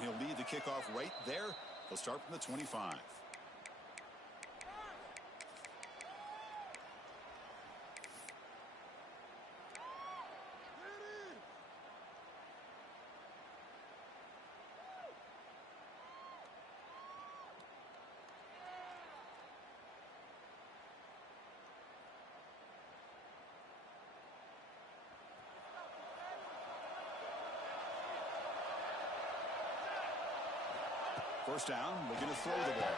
And he'll lead the kickoff right there. He'll start from the 25. First down, looking to throw the ball.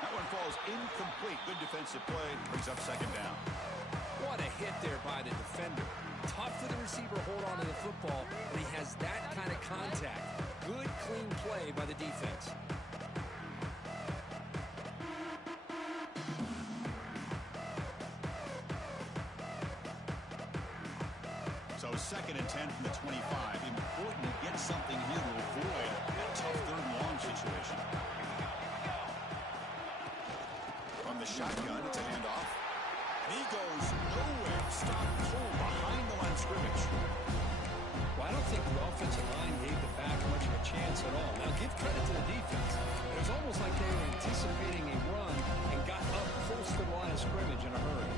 That one falls incomplete. Good defensive play. Brings up second down. What a hit there by the defender. Tough for the receiver to hold on to the football, and he has that kind of contact. Good, clean play by the defense. So second and 10 from the 25. Important to get something here to avoid that tough third and long situation. From the shotgun, it's a handoff. And he goes nowhere. Stopped cold behind the line of scrimmage. Well, I don't think the offensive line gave the back much of a chance at all. Now, give credit to the defense. It was almost like they were anticipating a run and got up close to the line of scrimmage in a hurry.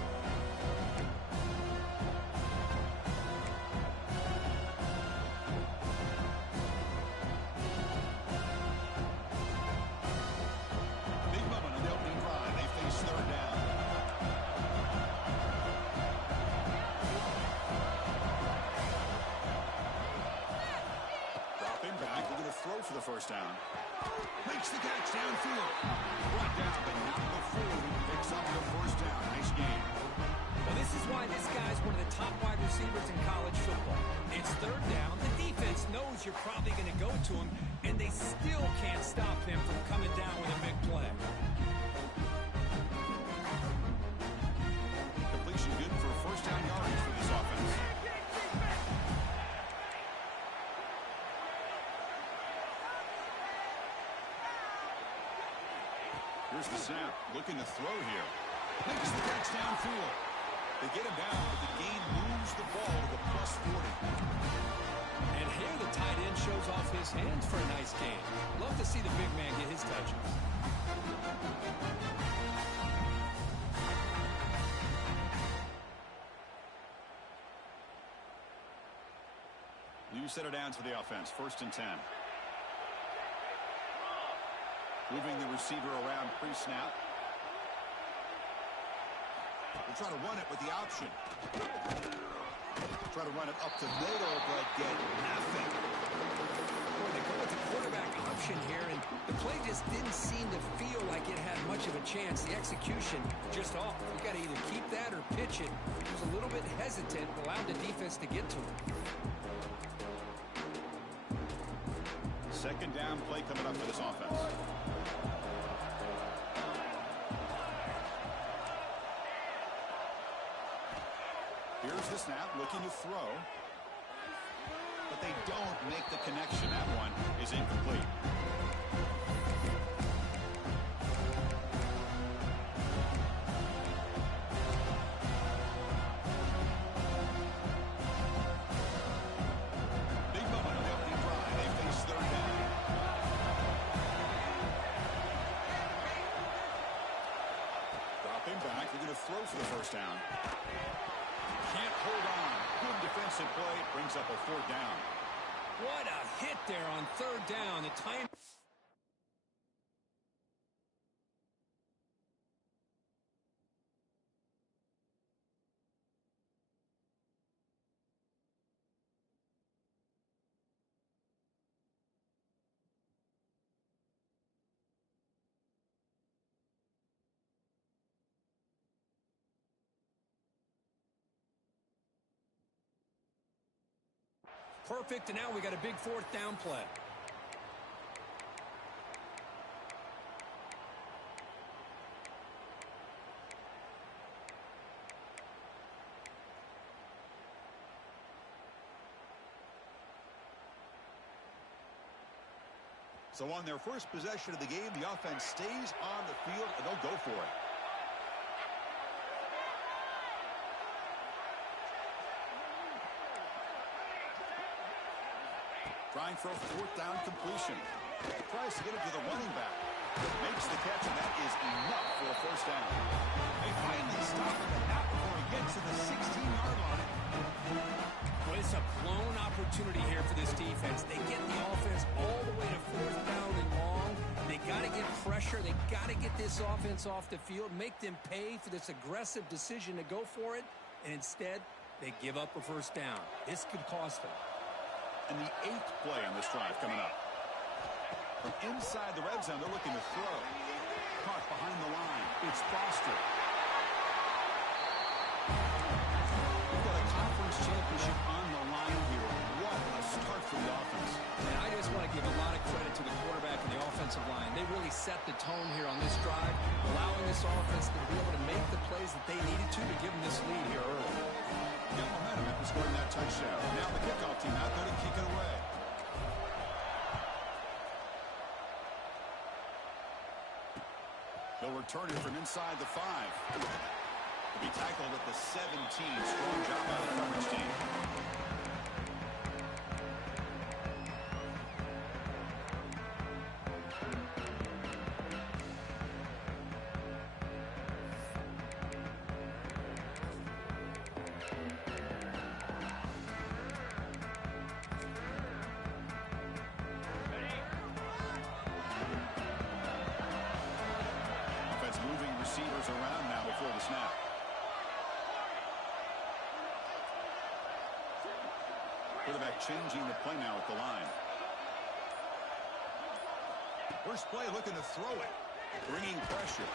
For the first down. Makes the catch downfield. Brought down, but not before he picks up the first down. Nice game. Well, this is why this guy's one of the top wide receivers in college football. It's third down. The defense knows you're probably going to go to him, and they still can't stop him from coming down with a big play. Completion good for first down yardage for this offense. Here's the snap, looking to throw here. Makes the catch downfield. They get him down, but the gain moves the ball to the plus 40. And here the tight end shows off his hands for a nice gain. Love to see the big man get his touches. You set it down to the offense, first and 10. Moving the receiver around pre-snap. We'll try to run it with the option. Try to run it up the middle, but get nothing. Boy, they go with the quarterback option here, and the play just didn't seem to feel like it had much of a chance. The execution just off. You got to either keep that or pitch it. He was a little bit hesitant, allowed the defense to get to him. Second down play coming up for this offense. Here's the snap, looking to throw. But they don't make the connection. That one is incomplete. Big moment on the opening drive. They face third down. Dropping back. They're going to throw for the first down. Can't hold on. Good defensive play. Brings up a fourth down. What a hit there on third down. The time. Perfect, and now we got a big fourth down play. So on their first possession of the game, the offense stays on the field, and they'll go for it. trying for a fourth down completion. Tries to get it to the running back. Makes the catch, and that is enough for a first down. They finally stop him, but not before he gets to the 16-yard line. Well, it's a blown opportunity here for this defense. They get the offense all the way to fourth down and long. They got to get pressure. They got to get this offense off the field, make them pay for this aggressive decision to go for it, and instead, they give up a first down. This could cost them. And the 8th play on this drive coming up. From inside the red zone, they're looking to throw. Caught behind the line. It's Foster. We've got a conference championship on the line here. What a start for the offense. And I just want to give a lot of credit to the quarterback and the offensive line. They really set the tone here on this drive, allowing this offense to be able to make the plays that they needed to give them this lead here early. Get momentum after scoring that touchdown. Now the kickoff team out there to kick it away. They'll return it from inside the 5. He'll be tackled at the 17. Strong job by the coverage team. Receivers around now before the snap. Quarterback changing the play now at the line. First play looking to throw it. Bringing pressure.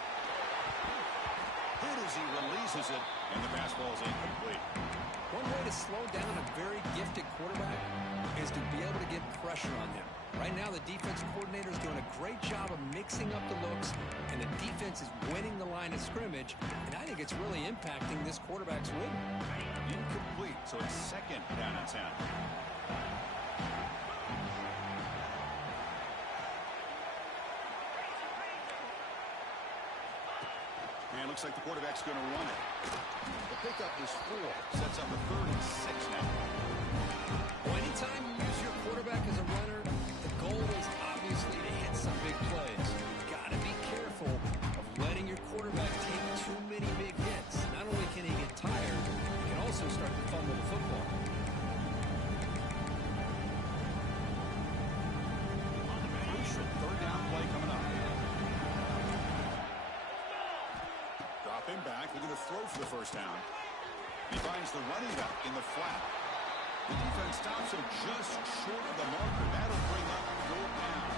Hit as he releases it, and the pass ball is incomplete. One way to slow down a very gifted quarterback is to be able to get pressure on him. Right now, the defense coordinator is doing a great job of mixing up the looks, and the defense is winning the line of scrimmage, and I think it's really impacting this quarterback's rhythm. Incomplete, so it's second down and 10. And looks like the quarterback's going to run it. The pickup is 4, sets up a 3rd and 6 now. Well, anytime you use your quarterback as a runner, the goal is obviously to hit some big plays. You've got to be careful of letting your quarterback take too many big hits. Not only can he get tired, he can also start to fumble the football. Crucial 3rd down play coming up. Drop him back. Looking to throw for the first down. He finds the running back in the flat. The defense stops him just short of the marker. That'll bring up 4th down.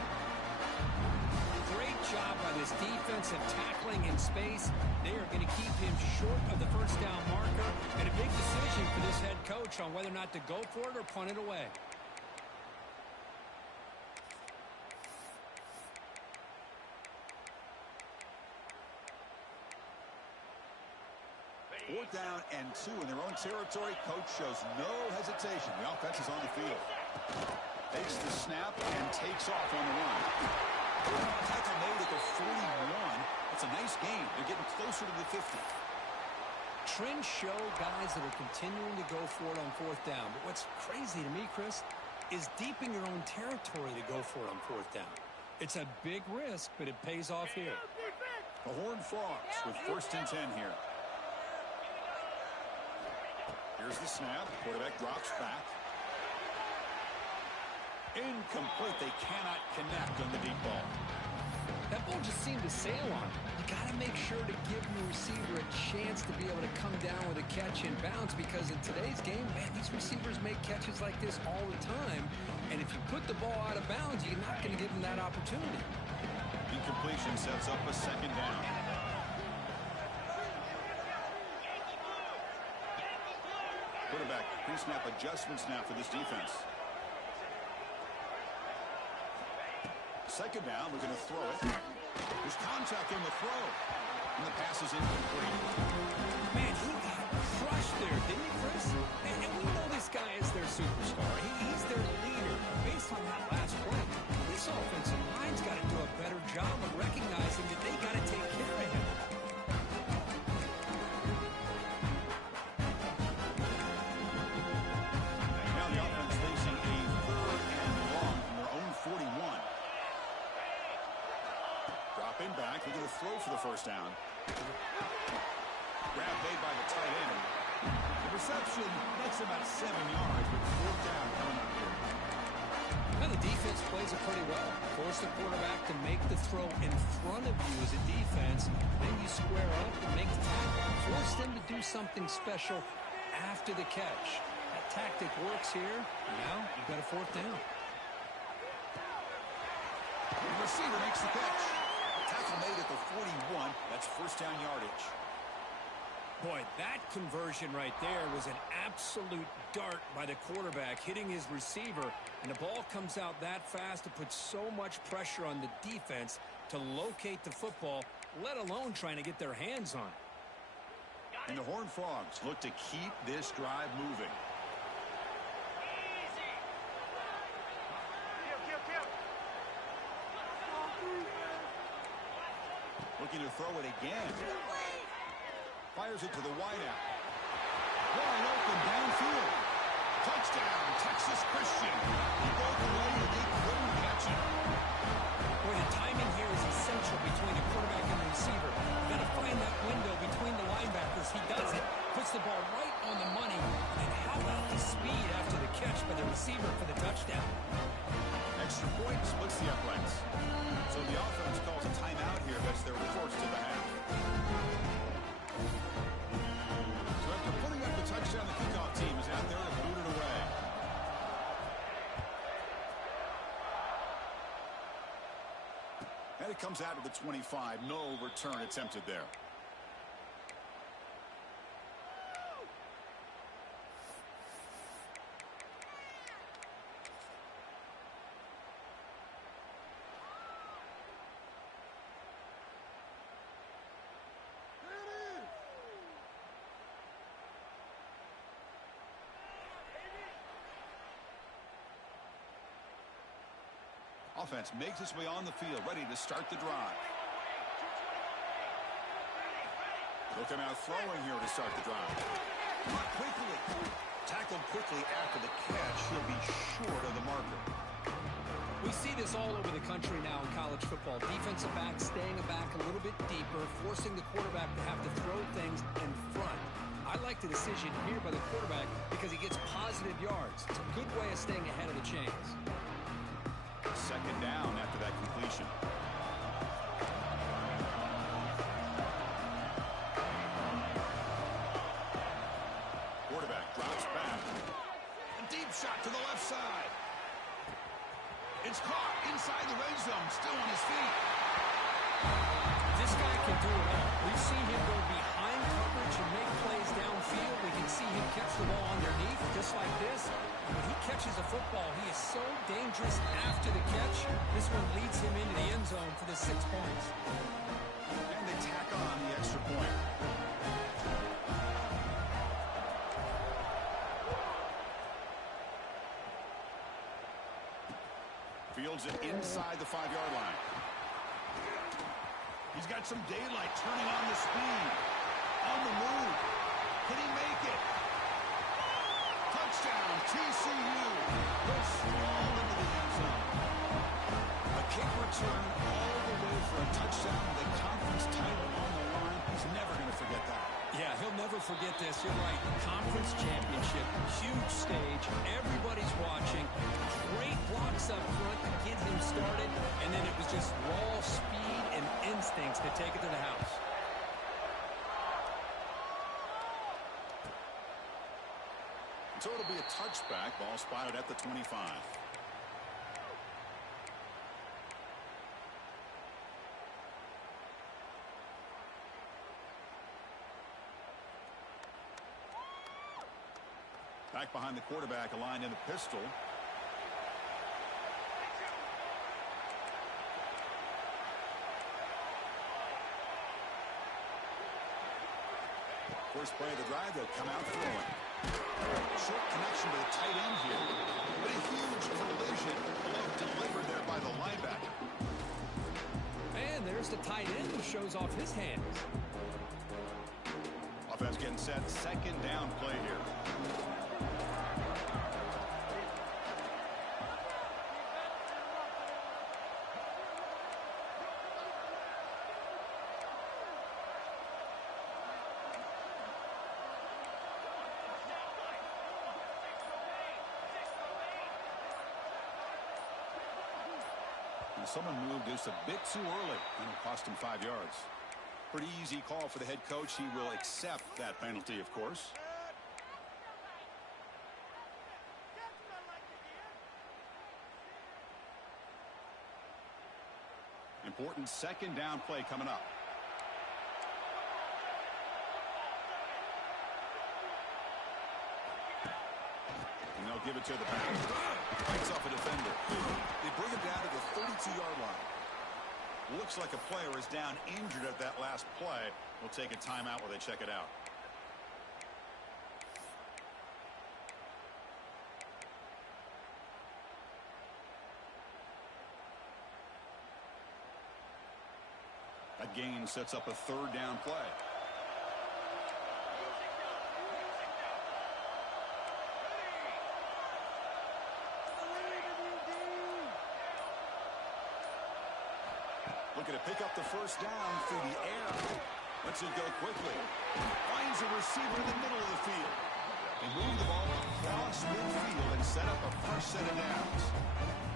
Great job by this defense of tackling in space. They are going to keep him short of the first down marker. And a big decision for this head coach on whether or not to go for it or punt it away. Fourth down and 2 in their own territory. Coach shows no hesitation. The offense is on the field. Takes the snap and takes off on the run. Tackle made at the 41. It's a nice game. They're getting closer to the 50. Trends show guys that are continuing to go for it on 4th down. But what's crazy to me, Chris, is deep in your own territory to go for it on 4th down. It's a big risk, but it pays off here. The Horned Frogs with 1st and 10 here. Here's the snap. Quarterback drops back. Incomplete. They cannot connect on the deep ball. That ball just seemed to sail on. You got to make sure to give your receiver a chance to be able to come down with a catch and bounce, because in today's game, man, these receivers make catches like this all the time. And if you put the ball out of bounds, you're not going to give them that opportunity. Incompletion sets up a 2nd down. Quarterback pre-snap adjustments now for this defense. 2nd down, we're going to throw it. There's contact on the throw. And the pass is incomplete. Man, he got crushed there, didn't he, Chris? And we know this guy is their superstar. He's their leader. Based on that last play, this offensive line's got to do a better job of recognizing that they got to take care of him. Now the offense facing a 3rd and long. the first down. Grab made by the tight end. The reception, that's about 7 yards, but fourth down coming up here. Well, the defense plays it pretty well. Force the quarterback to make the throw in front of you as a defense. Then you square up and make the tackle. Force them to do something special after the catch. That tactic works here. Now you've got a fourth down. The receiver makes the catch. Tackle made at the 41. That's first down yardage. Boy, that conversion right there was an absolute dart by the quarterback, hitting his receiver, and the ball comes out that fast. It puts so much pressure on the defense to locate the football, let alone trying to get their hands on it. And the Horned Frogs look to keep this drive moving. Looking to throw it again. Fires it to the wideout. Wide open downfield. Touchdown, Texas Christian. He broke away and they couldn't catch him. Boy, the timing here is essential between the quarterback and the receiver. You've got to find that window between the linebackers. He does it. Puts the ball right on the money. And how about the speed after the catch by the receiver for the touchdown? Extra point splits the uprights. So the offense calls a timeout here as they're forced to the half. So after putting up the touchdown, the kickoff team is out there to boot it away. And it comes out to the 25. No return attempted there. Offense makes its way on the field, ready to start the drive. Looking out throwing here to start the drive. Caught quickly. Tackled quickly after the catch. He'll be short of the marker. We see this all over the country now in college football. Defensive backs staying back a little bit deeper, forcing the quarterback to have to throw things in front. I like the decision here by the quarterback because he gets positive yards. It's a good way of staying ahead of the chains. Second down after that completion. Quarterback drops back. A deep shot to the left side. It's caught inside the red zone, still on his feet. This guy can do it all. We've seen him go behind coverage and make plays downfield. We can see him catch the ball underneath, just like this. When he catches a football, he is so dangerous after the catch. This one leads him into the end zone for the 6 points. And they tack on the extra point. Fields it inside the 5-yard line. He's got some daylight, turning on the speed. On the move. Can he make it? Touchdown, TCU. Goes strong into the end zone. A kick return all the way for a touchdown with a conference title on the line. He's never going to forget that. Yeah, he'll never forget this. You're right. Conference championship, huge stage. Everybody's watching. Great blocks up front to get him started. And then it was just raw speed and instincts to take it to the house. So it'll be a touchback. Ball spotted at the 25. Back behind the quarterback, aligned in the pistol. First play of the drive, they'll come out throwing. Short connection to the tight end here. But a huge collision delivered there by the linebacker. And there's the tight end who shows off his hands. Offense getting set. Second down play here. Someone moved just a bit too early, and it cost him 5 yards. Pretty easy call for the head coach. He will accept that penalty, of course. Important second down play coming up. And they'll give it to the back. Fights off a defender. They bring him down to the 32-yard line. Looks like a player is down injured at that last play. We'll take a timeout while they check it out. That gain sets up a third down play. Looking to pick up the first down through the air. Lets it go quickly. Finds a receiver in the middle of the field. They move the ball across midfield and set up a fresh set of downs.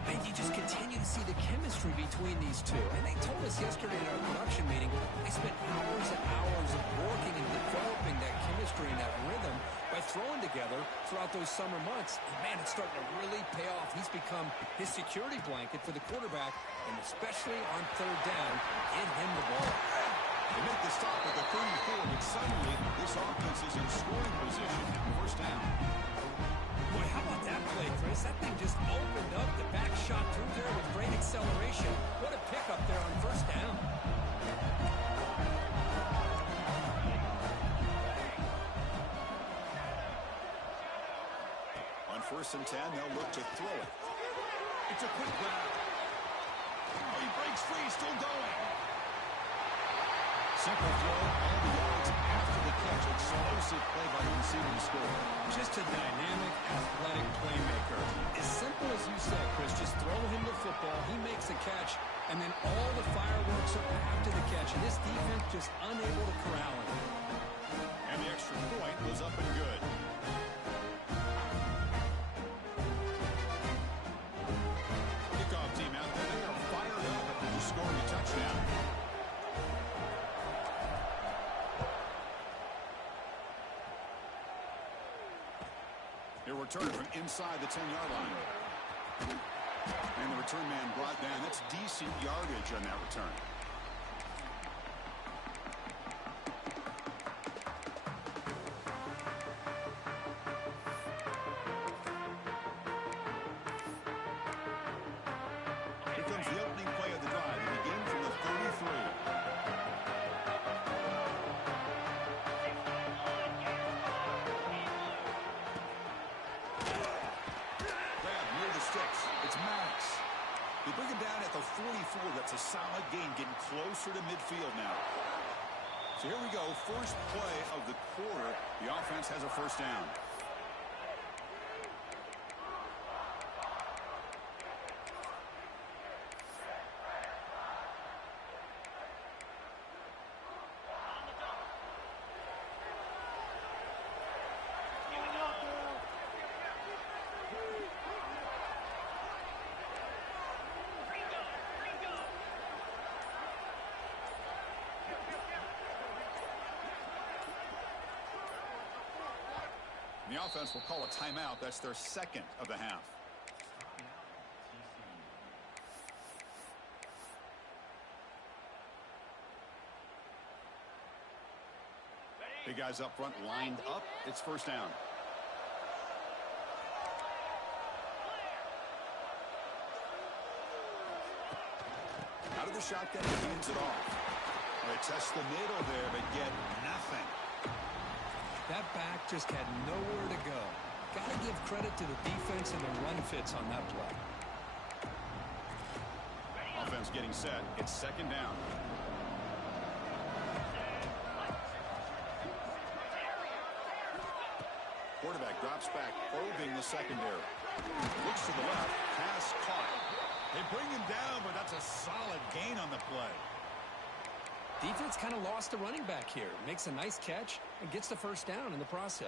And you just continue to see the chemistry between these two. And they told us yesterday in our production meeting, they spent hours and hours of working and developing that chemistry and that rhythm by throwing together throughout those summer months. And man, it's starting to really pay off. He's become his security blanket for the quarterback, and especially on third down, get him the ball. They make the stop at the 34, but suddenly this offense is in scoring position. First down. Boy, how about that play, Chris? That thing just opened up. The back shot through there with great acceleration. What a pickup there on first down. On 1st and 10, they'll look to throw it. It's a quick grab. Oh, he breaks free, still going. Simple throw, all the yards after the catch. Explosive play by the receiver to score. Just a dynamic, athletic playmaker. As simple as you said, Chris, just throw him the football, he makes a catch, and then all the fireworks are after the catch. And this defense just unable to corral him. And the extra point was up and good. Kickoff team out there, they are fired up after scoring a touchdown. He'll return from inside the 10-yard line. And the return man brought down. That's decent yardage on that return. Here comes the opening play of the drive. They begin from the 33. It's Max. They bring him down at the 44. That's a solid gain, getting closer to midfield now. So here we go. First play of the quarter. The offense has a first down. The offense will call a timeout. That's their second of the half. Big guys up front lined up. It's first down. Out of the shotgun, he hands it off. They test the middle there, but get nothing. That back just had nowhere to go. Got to give credit to the defense and the run fits on that play. Offense getting set. It's second down. Quarterback drops back, probing the secondary. Looks to the left. Pass caught. They bring him down, but that's a solid gain on the play. Defense kind of lost the running back here. Makes a nice catch and gets the first down in the process.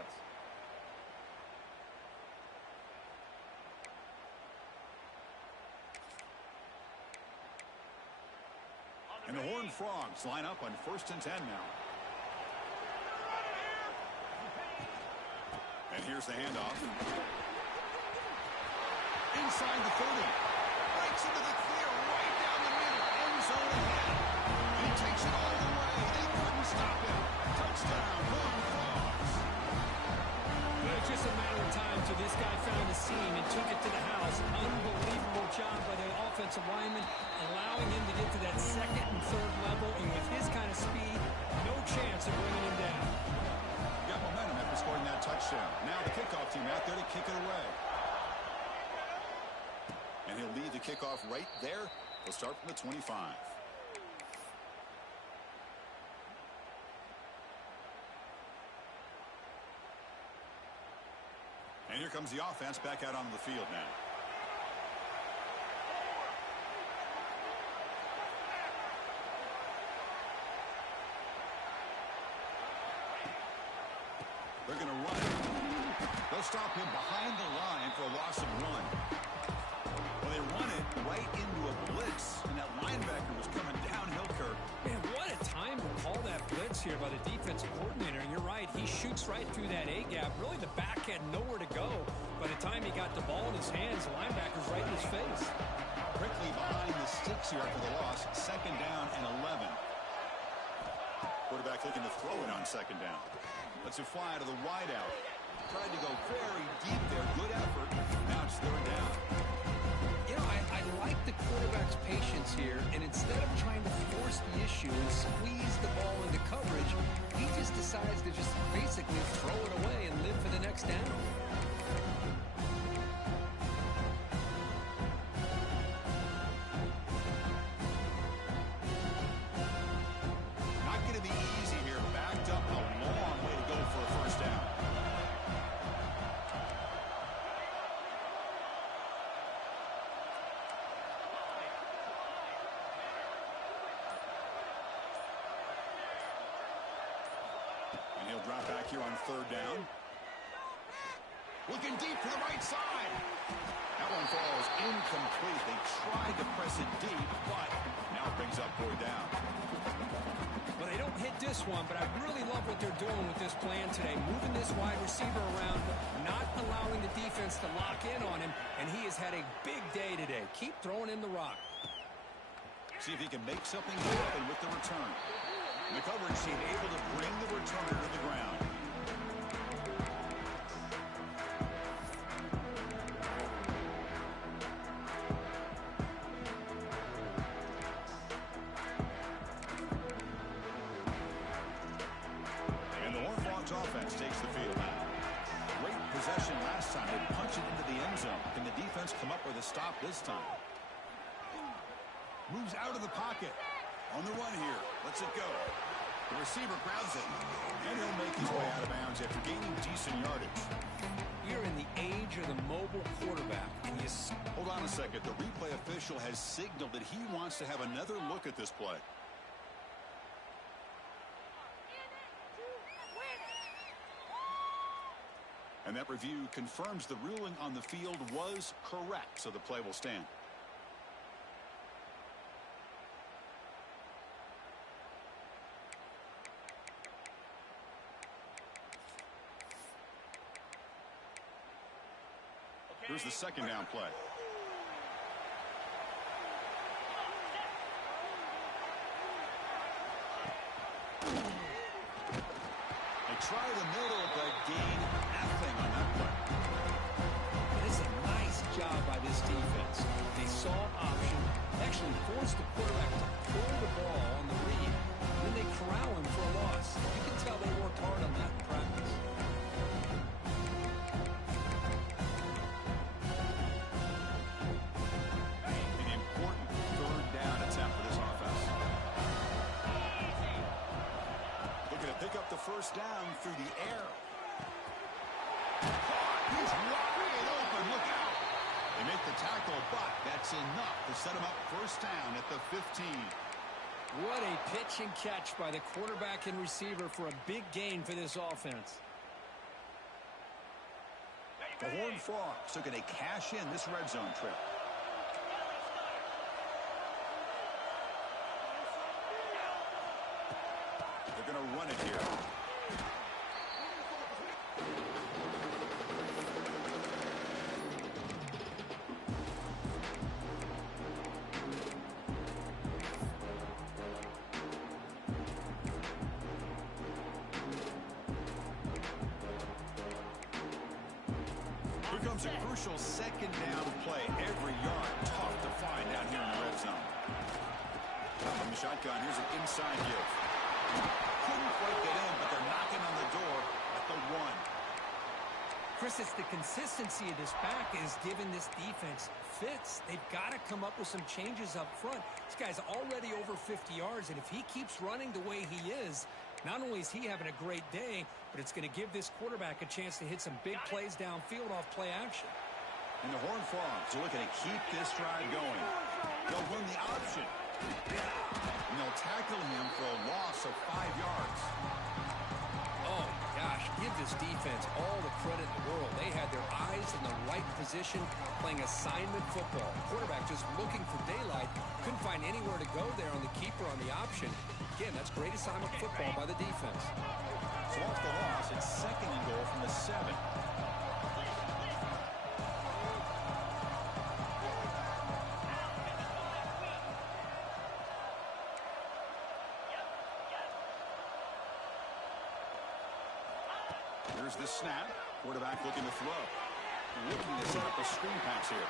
And the Horned Frogs line up on 1st and 10 now. And here's the handoff. Inside the 30. Breaks into the clear right down the middle. End zone ahead. And he takes it all the way. They couldn't stop him. Touchdown, Horned Frogs. Well, it's just a matter of time till this guy found the seam and took it to the house. Unbelievable job by the offensive lineman, allowing him to get to that 2nd and 3rd level. And with his kind of speed, no chance of bringing him down. Got momentum after scoring that touchdown. Now the kickoff team out there to kick it away. And he'll lead the kickoff right there. He'll start from the 25. And here comes the offense back out onto the field now. They're going to run it. They'll stop him behind the line for a loss of 1. Well, they run it right into a blitz, and that linebacker was coming downhill, Kirk. Man, what a time to call that blitz here by the defensive coordinator. And you're right, he shoots right through that A-gap. Really, the back had nowhere to go. By the time he got the ball in his hands, the linebacker's right in his face. Quickly behind the sticks here after the loss. 2nd down and 11. Quarterback looking to throw it on 2nd down. Lets it fly to the wideout. Tried to go very deep there. Good effort. Now it's 3rd down. You know, I like the quarterback's patience here, and instead of trying to force the issue and squeeze the ball into coverage, he just decides to just basically throw it away and live for the next down. Not going to be easy here. Backed up a long way to go for a 1st down. And he'll drop back here on 3rd down. Looking deep to the right side. That one falls incomplete. They tried to press it deep, but now it brings up 4th down. Well, they don't hit this one, but I really love what they're doing with this plan today. Moving this wide receiver around, not allowing the defense to lock in on him, and he has had a big day today. Keep throwing him the rock. See if he can make something happen with the return. And the coverage team able to bring the returner to the ground. And the Horned Frogs offense takes the field now. Great possession last time. They punch it into the end zone. Can the defense come up with a stop this time? Moves out of the pocket. On the run here. Lets it go. The receiver grabs it. And he'll make his way out of bounds after gaining decent yardage. You're in the age of the mobile quarterback. And you Hold on a second. The replay official has signaled that he wants to have another look at this play. And that review confirms the ruling on the field was correct, so the play will stand. Here's the 2nd down play. They try the middle, but gain nothing on that play. It's a nice job by this defense. They saw option, actually forced the quarterback to pull the ball on the read, and then they corral him for a loss. You can tell they worked hard on that in practice. An important 3rd down attempt for this offense. Looking to pick up the 1st down through the air. He's wide open. Look out. They make the tackle, but that's enough to set him up 1st down at the 15. What a pitch and catch by the quarterback and receiver for a big gain for this offense. The Horned Frogs are going to cash in this red zone trip. going to run it here. Here comes a crucial second down play. Every yard tough to find down here in the red zone. From the shotgun, here's an inside give. Couldn't quite get in, but they're knocking on the door at the 1. Chris, it's the consistency of this back is giving this defense fits. They've got to come up with some changes up front. This guy's already over 50 yards, and if he keeps running the way he is, not only is he having a great day, but it's going to give this quarterback a chance to hit some big plays downfield off play action. And the Horned Frogs are looking to keep this drive going. They'll run the option. And they'll tackle him for a loss of 5 yards. Oh, gosh, give this defense all the credit in the world. They had their eyes in the right position playing assignment football. Quarterback just looking for daylight. Couldn't find anywhere to go there on the keeper on the option. Again, that's great assignment football by the defense. So off the loss, it's second and goal from the 7. Here's the snap. Quarterback looking to throw. Looking to set up a screen pass here.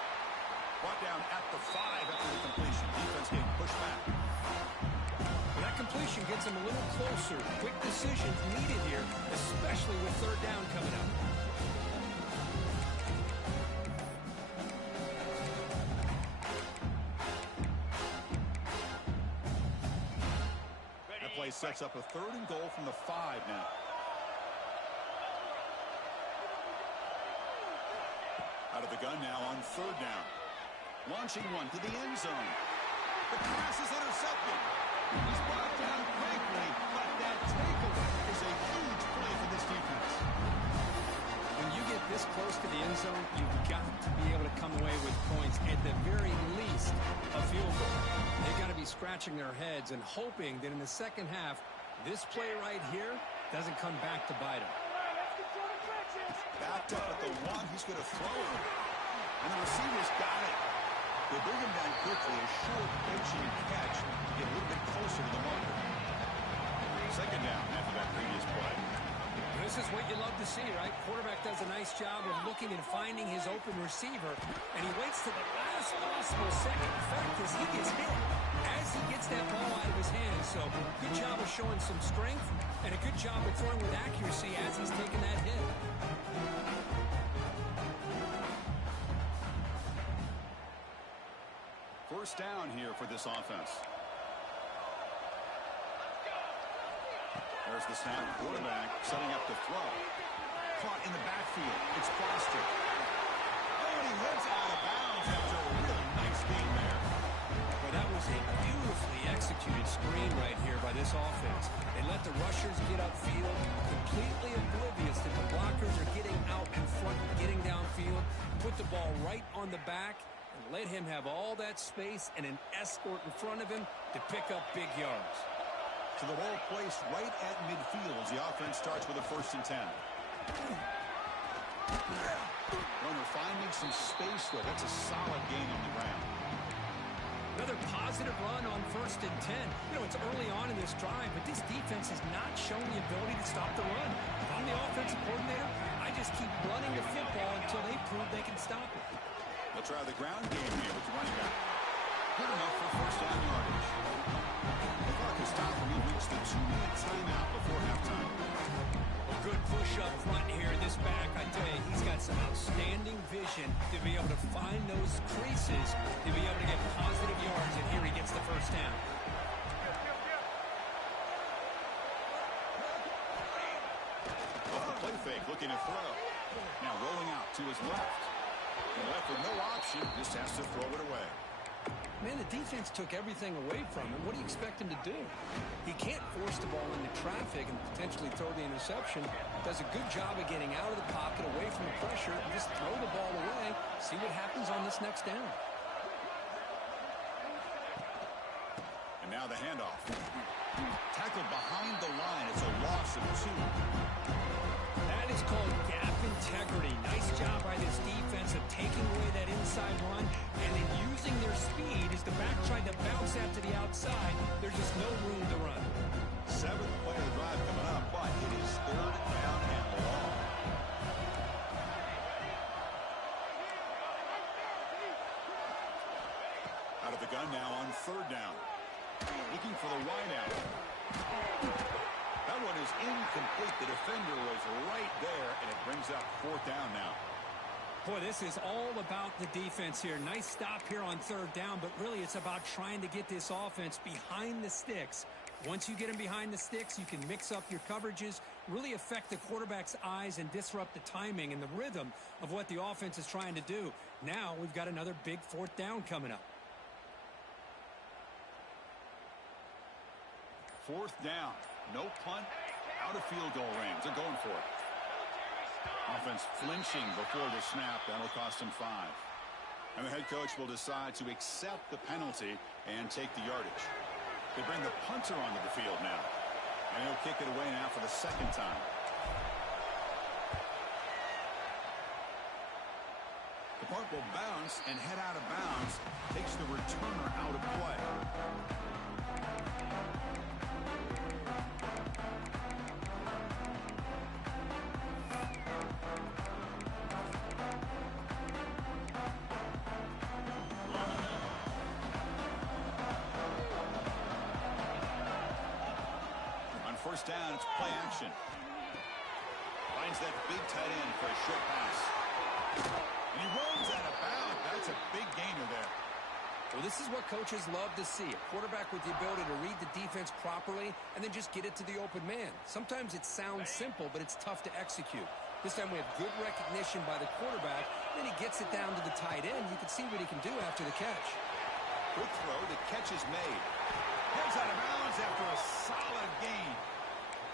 Brought down at the 5 after the completion. Defense getting pushed back. That completion gets him a little closer. Quick decisions needed here, especially with third down coming up. That play sets up a third and goal from the 5 now. Out of the gun now on third down. Launching one to the end zone. The pass is intercepted. He's brought down quickly, but that takeaway is a huge play for this defense. When you get this close to the end zone, you've got to be able to come away with points, at the very least, a field goal. They've got to be scratching their heads and hoping that in the second half, this play right here doesn't come back to bite them. Backed up at the 1, he's going to throw it. And the receiver's got it. They bring him down quickly, a short pitching catch to get a little bit closer to the marker. Second down after that previous play. This is what you love to see, right? Quarterback does a nice job of looking and finding his open receiver, and he waits to the last possible second. The fact is he gets hit as he gets that ball out of his hands. So good job of showing some strength and a good job of throwing with accuracy as he's taking that hit. First down here for this offense. There's the snap. Quarterback setting up to throw. Caught in the backfield. It's Foster. And he heads out of bounds after a really nice game there. Well, that was a beautifully executed screen right here by this offense. They let the rushers get upfield, completely oblivious that the blockers are getting out in front, getting downfield, put the ball right on the back, and let him have all that space and an escort in front of him to pick up big yards. So the ball placed right at midfield as the offense starts with a 1st and 10. Runner finding some space, though. That's a solid gain on the ground. Another positive run on 1st and 10. You know, it's early on in this drive, but this defense has not shown the ability to stop the run. If I'm the offensive coordinator, I just keep running the football until they prove they can stop it. They'll try the ground game here with the running back. Good enough for first down yardage. The clock is stopped when we reach the 2-minute timeout before halftime. A good push up front here. This back, I tell you, he's got some outstanding vision to be able to find those creases, to be able to get positive yards, and here he gets the first down. Off the play fake, looking to throw. Now rolling out to his left. And left with no option, just has to throw it away. Man, the defense took everything away from him. What do you expect him to do? He can't force the ball into traffic and potentially throw the interception. Does a good job of getting out of the pocket, away from the pressure, and just throw the ball away. See what happens on this next down. And Now the handoff. Tackled behind the line. It's a loss of 2. That is called gap integrity. Nice job by this defense of taking away that inside run and then using their speed as the back tried to bounce out to the outside. There's just no room to run. 7th play of the drive coming up, but it is 3rd down and long. Out of the gun now on 3rd down. Looking for the wideout. That one is incomplete. The defender was right there, and it brings up 4th down now. Boy, this is all about the defense here. Nice stop here on 3rd down, but really it's about trying to get this offense behind the sticks. Once you get them behind the sticks, you can mix up your coverages, really affect the quarterback's eyes and disrupt the timing and the rhythm of what the offense is trying to do. Now we've got another big 4th down coming up. 4th down. No punt. Out of field goal range. They're going for it. Offense flinching before the snap. That'll cost him 5. And the head coach will decide to accept the penalty and take the yardage. They bring the punter onto the field now. And he'll kick it away now for the 2nd time. The punt will bounce and head out of bounds. Takes the returner out of play. First down, it's play action. Finds that big tight end for a short pass. And he rolls out of bounds. That's a big gainer there. Well, this is what coaches love to see. A quarterback with the ability to read the defense properly and then just get it to the open man. Sometimes it sounds simple, but it's tough to execute. This time we have good recognition by the quarterback. Then he gets it down to the tight end. You can see what he can do after the catch. Good throw. The catch is made. Heads out of bounds after a solid gain.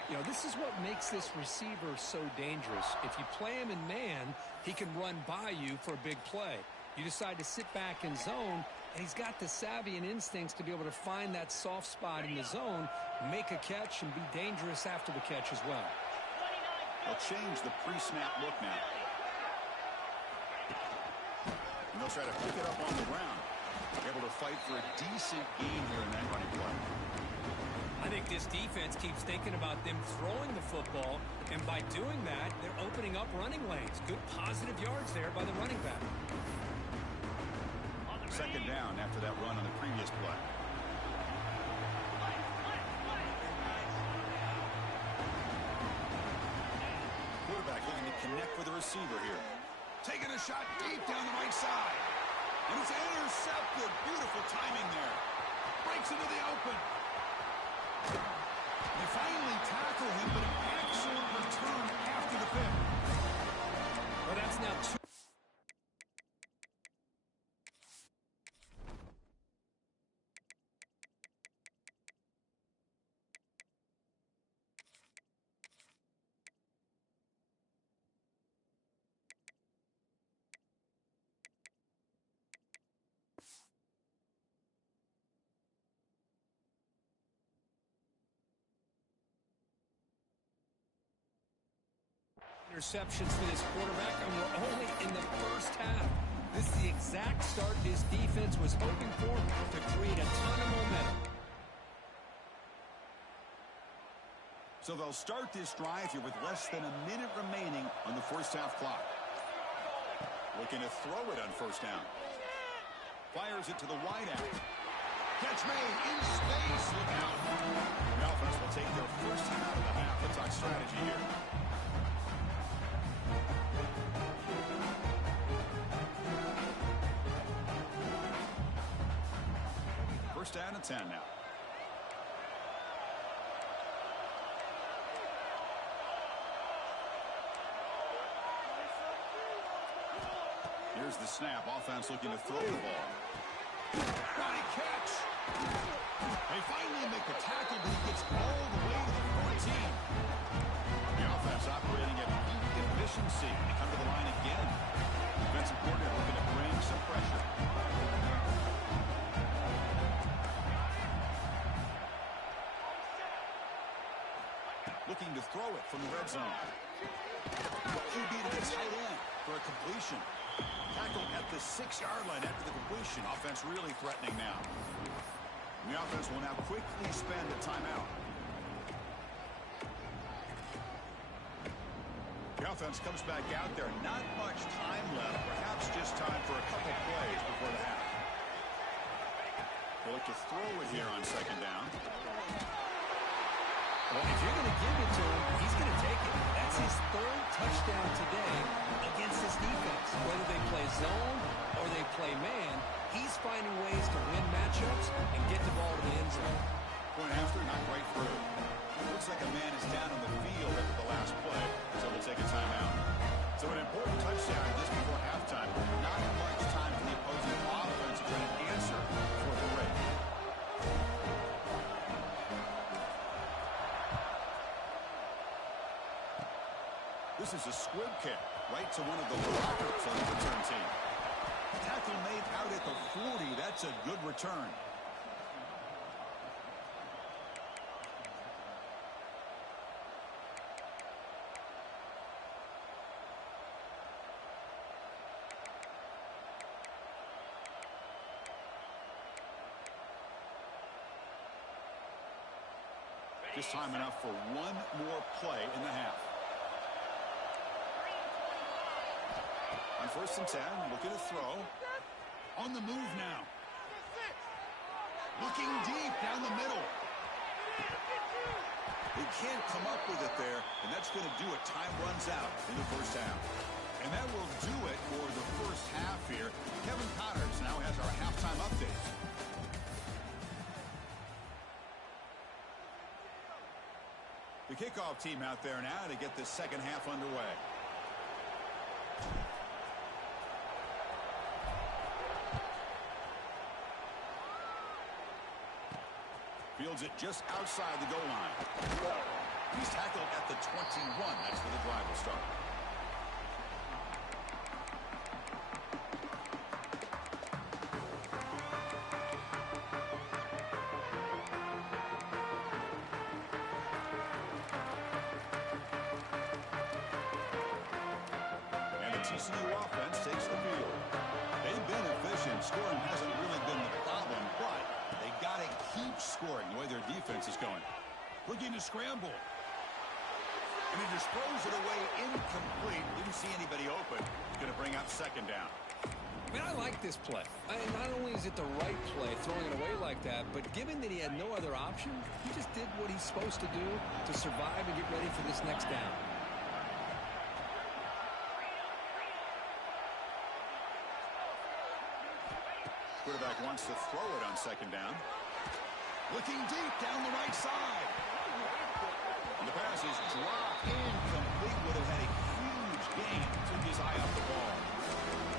You know, this is what makes this receiver so dangerous. If you play him in man, he can run by you for a big play. You decide to sit back in zone, and he's got the savvy and instincts to be able to find that soft spot in the zone, make a catch, and be dangerous after the catch as well. They'll change the pre-snap look now. And they'll try to pick it up on the ground. Able to fight for a decent gain here in that running play. I think this defense keeps thinking about them throwing the football, and by doing that, they're opening up running lanes. Good positive yards there by the running back. 2nd down after that run on the previous play. Quarterback looking to connect with the receiver here. Taking a shot deep down the right side. And it's intercepted. Beautiful timing there. Breaks into the open. They finally tackle him, but an excellent return after the pick. Well, that's now 2. Interceptions for this quarterback, and we're only in the first half. This is the exact start this defense was hoping for to create a ton of momentum. So they'll start this drive here with less than a minute remaining on the first half clock. Looking to throw it on 1st down. Fires it to the wideout. Catch made in space. Look out. The offense will take their first time out of the half. Let's talk strategy here. First down and 10 now. Here's the snap. Offense looking to throw the ball. Body catch. They finally make the tackle, but he gets all the way to the 14. The offense operating at peak efficiency. They come to the line again. Defensive coordinator looking to bring some pressure. looking to throw it from the red zone. QB to the tight end for a completion. Tackle at the 6-yard line after the completion. Offense really threatening now. And the offense will now quickly spend a timeout. The offense comes back out there. Not much time left. Perhaps just time for a couple plays before the half. They'll look to throw it here on second down. Well, if you're going to give it to him, he's going to take it. That's his third touchdown today against this defense. Whether they play zone or they play man, he's finding ways to win matchups and get the ball to the end zone. Point after, not right through. Looks like a man is down on the field after the last play, so we'll take a timeout. So an important touchdown just before halftime. Not much time for the opposing offense to try to answer for the break. This is a squib kick right to one of the blockers on the return team. Tackle made out at the 40. That's a good return. Just time enough for one more play in the half. On 1st and 10, looking to throw. On the move now. Looking deep down the middle. They can't come up with it there, and that's going to do it. Time runs out in the first half. And that will do it for the first half here. Kevin Connors now has our halftime update. The kickoff team out there now to get this second half underway. Fields it just outside the goal line. He's tackled at the 21. That's where the drive will start. TCU offense takes the field. They've been efficient. Scoring hasn't really been the problem, but they got to keep scoring the way their defense is going. Looking to scramble. And he just throws it away incomplete. Didn't see anybody open. Going to bring up second down. Man, I like this play. Not only is it the right play, throwing it away like that, but given that he had no other option, he just did what he's supposed to do to survive and get ready for this next down. Quarterback wants to throw it on second down. Looking deep down the right side. And the pass is dropped incomplete. Would have had a huge gain. Took his eye off the ball.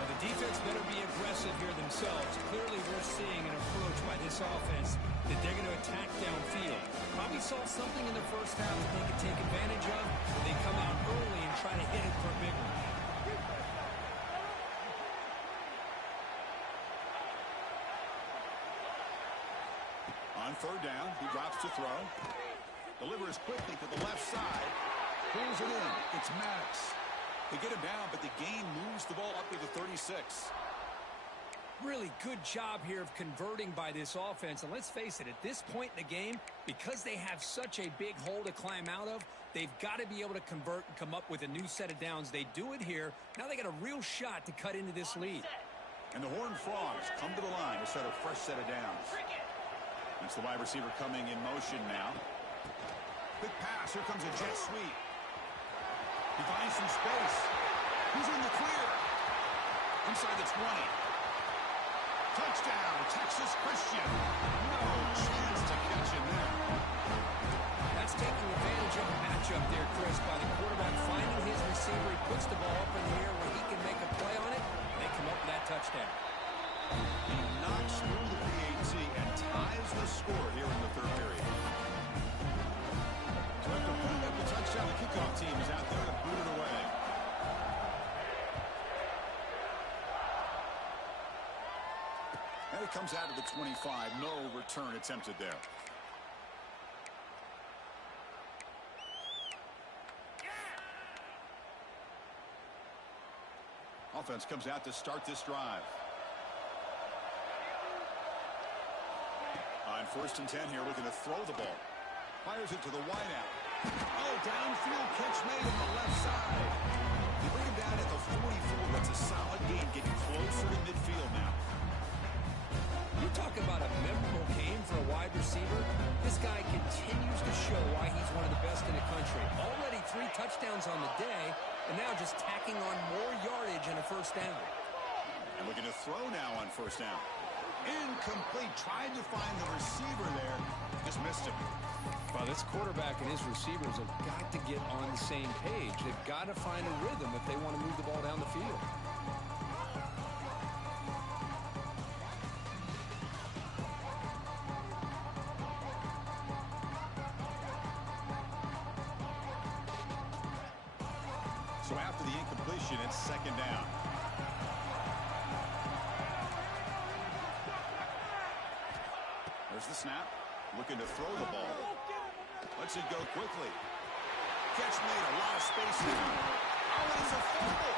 Now the defense better be aggressive here themselves. Clearly we're seeing an approach by this offense that they're going to attack downfield. Probably saw something in the first half that they could take advantage of. They come out early and try to hit it for a big one. On third down, he drops to throw. Delivers quickly to the left side. Pulls it in. It's Maddox. They get him down, but the gain moves the ball up to the 36. Really good job here of converting by this offense. And let's face it, at this point in the game, because they have such a big hole to climb out of, they've got to be able to convert and come up with a new set of downs. They do it here. Now they got a real shot to cut into this lead. And the Horned Frogs come to the line to set a fresh set of downs. That's the wide receiver coming in motion now. Quick pass. Here comes a jet sweep. He finds some space. He's in the clear. Inside the 20. Touchdown, Texas Christian. No chance to catch him there. That's taking advantage of a matchup there, Chris, by the quarterback finding his receiver. He puts the ball up in the air where he can make a play on it. And they come up with that touchdown. He knocks through the PAT and ties the score here in the third period. So after putting up the touchdown, the kickoff team is out there to boot it away. And it comes out of the 25. No return attempted there. offense comes out to start this drive. On 1st and 10 here, looking to throw the ball. Fires it to the wideout. Oh, downfield catch made on the left side. They bring him down at the 44. That's a solid gain, getting closer to midfield now. You're talking about a memorable game for a wide receiver. This guy continues to show why he's one of the best in the country. Already 3 touchdowns on the day, and now just tacking on more yardage and a first down. And looking to throw now on 1st down. Incomplete. Tried to find the receiver there. Just missed him. Well, this quarterback and his receivers have got to get on the same page. They've got to find a rhythm if they want to move the ball down the field. So after the incompletion, it's 2nd down. There's the snap. Looking to throw the ball. Lets it go quickly. Catch made. A lot of space now. Oh, it's a fumble.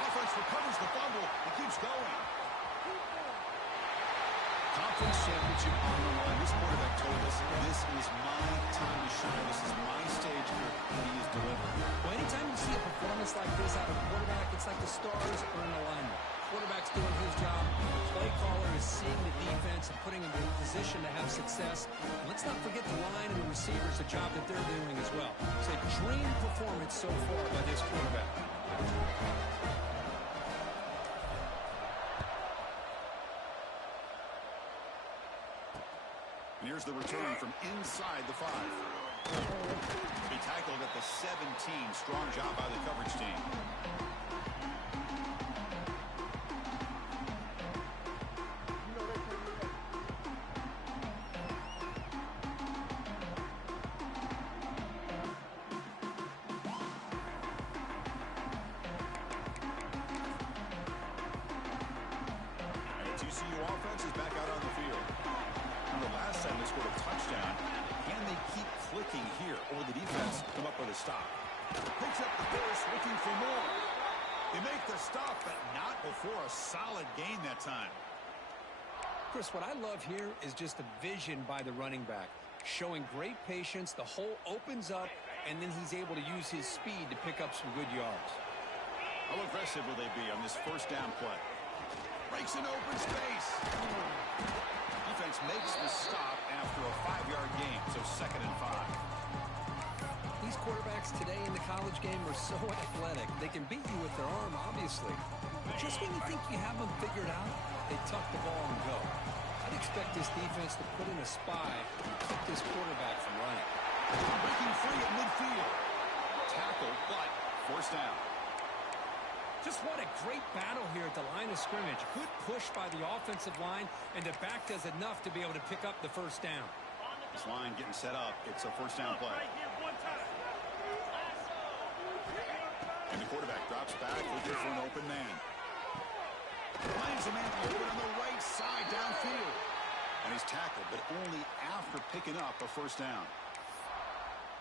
Offense recovers the fumble and keeps going. Conference championship on the line. This quarterback told us, this is my time to shine. This is my stage here, and he is delivering. Well, anytime you see a performance like this out of a quarterback, it's like the stars are in alignment. Quarterback's doing his job. The play caller is seeing the defense and putting him in a position to have success. And let's not forget the line and the receivers, the job that they're doing as well. It's a dream performance so far by this quarterback. And here's the return from inside the 5. He tackled at the 17. Strong job by the coverage team. TCU offense is back out on the field. And the last time they scored a touchdown, can they keep clicking here, or the defense come up with a stop? Picks up the course, looking for more. They make the stop, but not before a solid gain that time. Chris, what I love here is just the vision by the running back. Showing great patience, the hole opens up, and then he's able to use his speed to pick up some good yards. How aggressive will they be on this 1st down play? Breaks an open space. Defense makes the stop after a 5-yard gain, so 2nd and 5. These quarterbacks today in the college game are so athletic. They can beat you with their arm, obviously. But just when you think you have them figured out, they tuck the ball and go. I'd expect this defense to put in a spy and keep this quarterback from running. Breaking free at midfield. Tackle, but 1st down. Just what a great battle here at the line of scrimmage. Good push by the offensive line, and the back does enough to be able to pick up the 1st down. This line getting set up. It's a 1st down play. And the quarterback drops back, looking for an open man. Finds a man open on the right side downfield. And he's tackled, but only after picking up a 1st down.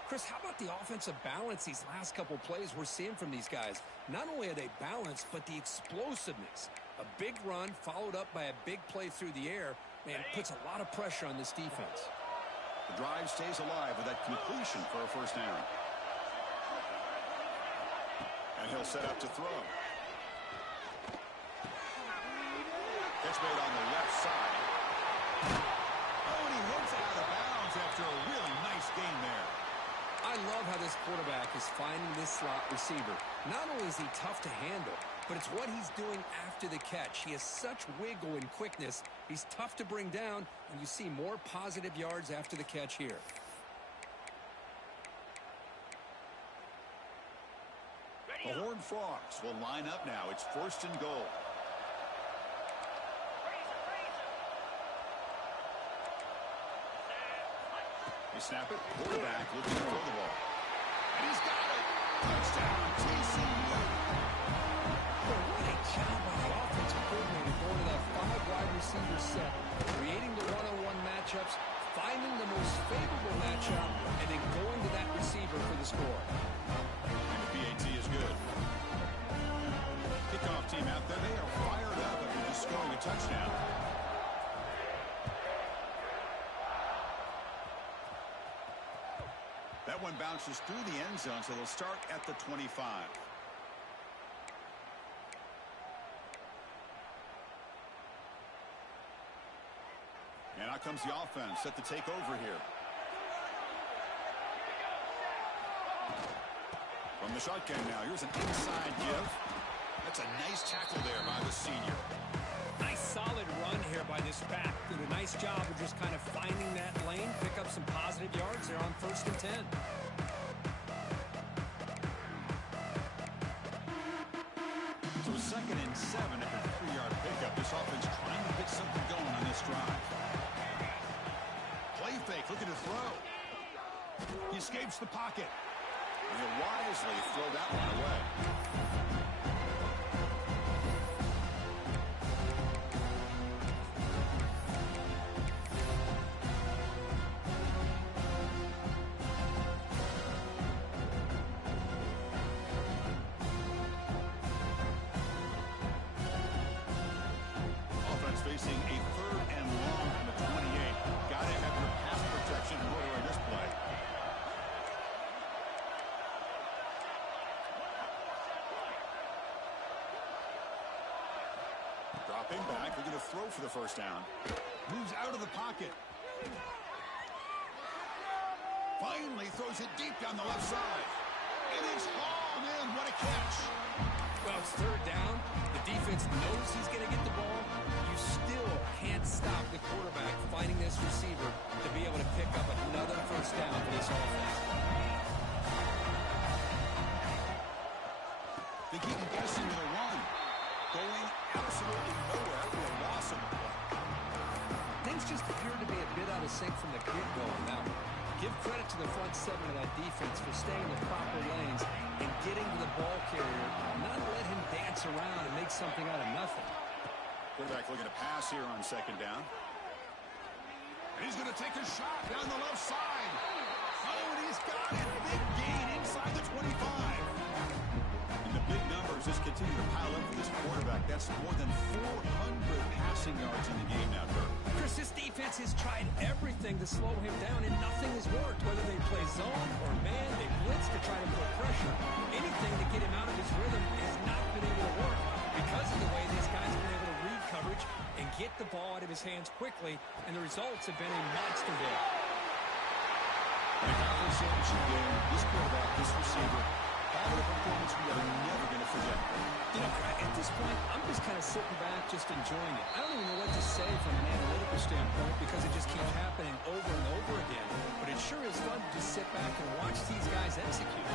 Chris, how about the offensive balance these last couple plays we're seeing from these guys? Not only are they balanced, but the explosiveness. A big run followed up by a big play through the air, man, puts a lot of pressure on this defense. The drive stays alive with that completion for a 1st down. And he'll set up to throw. Catch made on the left side. Oh, and he hits out of bounds after a really nice gain there. I love how this quarterback is finding this slot receiver. Not only is he tough to handle, but it's what he's doing after the catch. He has such wiggle and quickness. He's tough to bring down, and you see more positive yards after the catch here. The Horned Frogs will line up now. It's 1st and goal. They snap it. Quarterback looking to throw the ball. And he's got it. Touchdown, TCU. What a job by the offensive coordinator going to that 5-wide receiver set, creating the one-on-one matchups, finding the most favorable matchup, and then going to that receiver for the score. And the PAT is good. Kickoff team out there, they are fired up after just scoring a touchdown. That one bounces through the end zone, so they'll start at the 25. And out comes the offense set to take over here. From the shotgun now, here's an inside give. That's a nice tackle there by the senior. Nice solid run here by this back. Did a nice job of just kind of finding that lane, pick up some positive yards there on 1st and 10. So 2nd and 7 after a 3-yard pickup. This offense trying to get something going on this drive. Play fake, looking to throw. He escapes the pocket. And he'll wisely throw that one away. Offense facing a 3rd and long from the 28. Got to have your pass protection in order on this play. Dropping back, looking to throw for the 1st down. Moves out of the pocket. Finally throws it deep down the left side. It is hauled in. What a catch. Well, it's 3rd down. The defense knows he's going to get the ball. You still can't stop the quarterback finding this receiver to be able to pick up another 1st down for this offense. Think he can get us into the run. Going absolutely nowhere for a loss of the play. Things just appear to be a bit out of sync from the get-go. Now, give credit to the front 7 of that defense for staying in the proper lanes and getting to the ball carrier, not let him dance around and make something out of nothing. Quarterback looking to pass here on 2nd down. And he's going to take a shot down the left side. Oh, and he's got it. Big gain inside the 25. And the big numbers just continue to pile up for this quarterback. That's more than 400 passing yards in the game now, Kirk. Chris, this defense has tried everything to slow him down, and nothing has worked. Whether they play zone or man, they blitz to try to put pressure. Anything to get him out of his rhythm has not been able to work because of the way these guys have been able to read coverage and get the ball out of his hands quickly, and the results have been a monster day. In a conference championship game, this quarterback, this receiver, having a performance we are never going to forget. You know, at this point, I'm just kind of sitting back, just enjoying it. I don't even know what to say from an analytical standpoint because it just keeps happening over and over again. But it sure is fun to just sit back and watch these guys execute.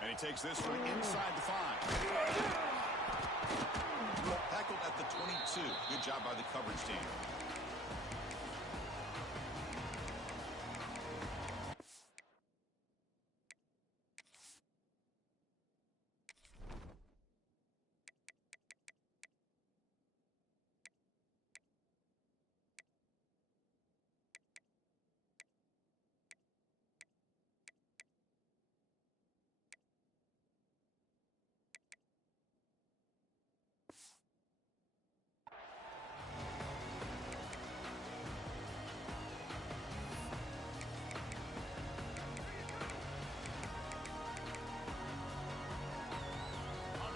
And he takes this one inside the 5. Tackled at the 22. Good job by the coverage team.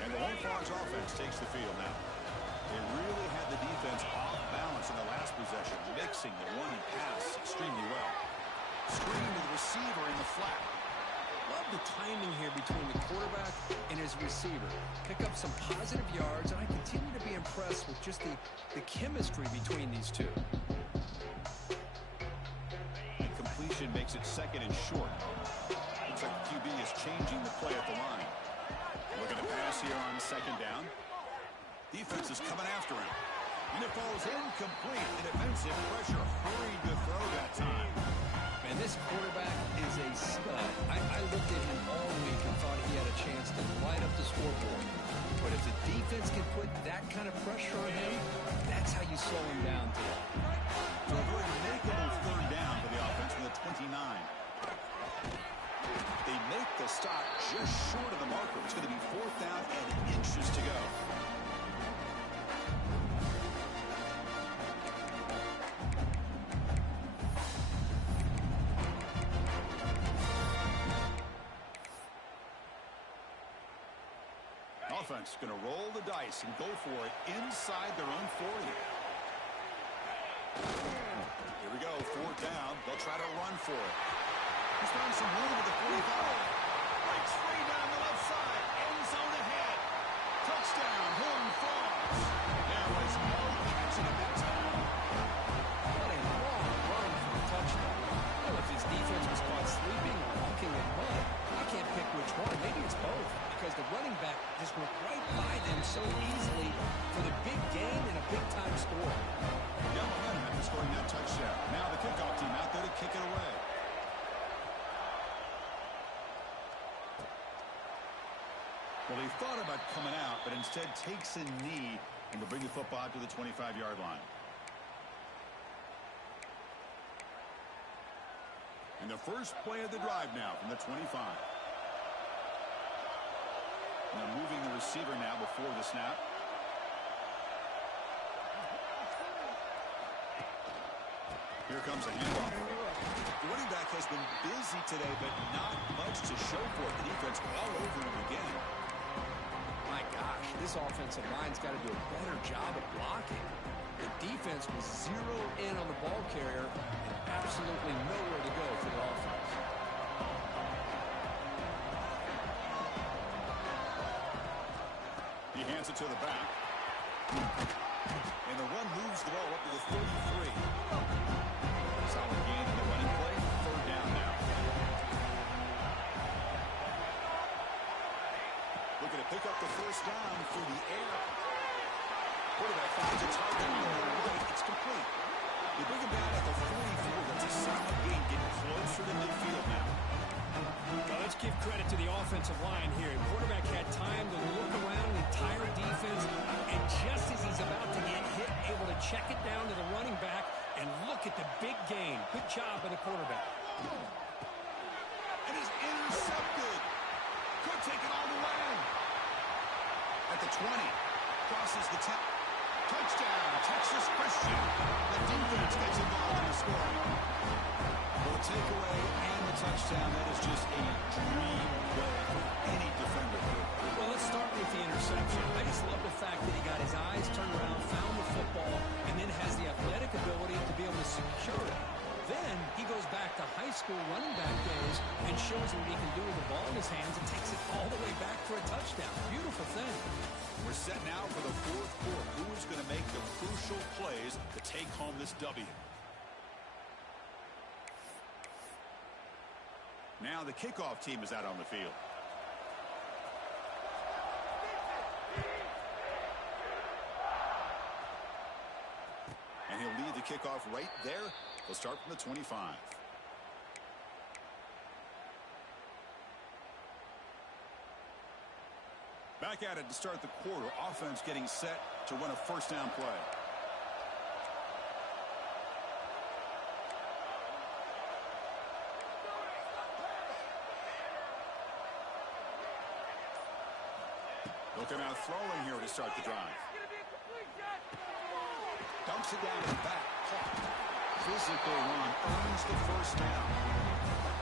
And the Lone Forest offense takes the field now. They really had the defense off balance in the last possession, mixing the run and pass extremely well. Screen to the receiver in the flat. Love the timing here between the quarterback and his receiver. Pick up some positive yards, and I continue to be impressed with just the chemistry between these two. And completion makes it 2nd and short. Looks like the QB is changing the play at the line. Looking to pass here on 2nd down. Defense is coming after him. And it falls incomplete. The defensive pressure hurried to throw that time. Man, this quarterback is a stud. I looked at him all week and thought he had a chance to light up the scoreboard. But if the defense can put that kind of pressure on him, that's how you slow him down today. So a very makeable third down for the offense with a 29. They make the stop just short of the marker. It's going to be 4th down and inches to go. Offense going to roll the dice and go for it inside their own 40. Here we go, 4th down. They'll try to run for it. He's found some room at the 45. Breaks free down the left side. End zone ahead. Touchdown, Horned Frogs. There was no catching at that time. What a long run for a touchdown. Well, if his defense was caught sleeping or walking in mud, I can't pick which one. Maybe it's both, because the running back just went right by them so easily for the big gain and a big-time score. Yeah, momentum after scoring that touchdown. Now the kickoff team out there to kick it away. Well, he thought about coming out, but instead takes a knee and will bring the football to the 25-yard line. And the first play of the drive now from the 25. Now moving the receiver now before the snap. Here comes a handoff. The running back has been busy today, but not much to show for it. The defense all over him again. My gosh, this offensive line's got to do a better job of blocking. The defense was zeroed in on the ball carrier and absolutely nowhere to go for the offense. He hands it to the back. And the run moves the ball up to the 33. Solid gain in the running play. 3rd down now. Looking to pick up the 1st down through the air. Quarterback finds a target on the right. It's complete. They bring him down at the 44. That's a solid gain, getting closer to midfield now. Well, let's give credit to the offensive line here. The quarterback had time to look around the entire defense, and just as he's about to get hit, able to check it down to the running back, and look at the big gain. Good job by the quarterback. And he's intercepted. Could take it all the way. At the 20. Crosses the 10. Touchdown, Texas Christian. The defense gets involved in the scoring. Well, the takeaway and the touchdown, that is just a dream goal for any defender. Well, let's start with the interception. I just love the fact that he got his eyes turned around, found the football, and then has the athletic ability to be able to secure it. Then he goes back to high school running back days and shows what he can do with the ball in his hands and takes it all the way back for a touchdown. Beautiful thing. We're set now for the 4th quarter. Who is going to make the crucial plays to take home this W? Now the kickoff team is out on the field. And he'll lead the kickoff right there. He'll start from the 25. Back at it to start the quarter. Offense getting set to run a 1st down play. Looking out throwing here to start the drive. Dumps it down and back. Physical run earns the 1st down.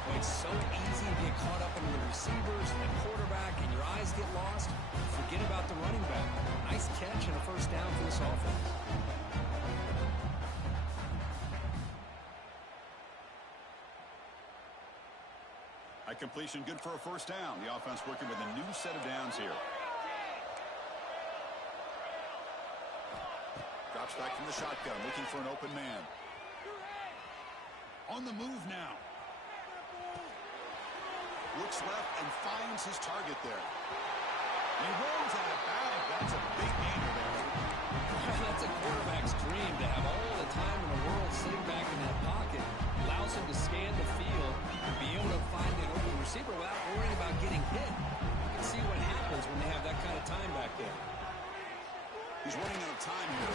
Well, it's so easy to get caught up in the receivers and the quarterback and your eyes get lost. Forget about the running back. Nice catch and a 1st down for this offense. At completion, good for a 1st down. The offense working with a new set of downs here. Drops back from the shotgun, looking for an open man. On the move now. Looks left and finds his target there. And he rolls out of bounds. That's a big gainer there. That's a quarterback's dream to have all the time in the world sitting back in that pocket. Allows him to scan the field and be able to find receiver without worrying about getting hit. You can see what happens when they have that kind of time back there. He's running out of time here.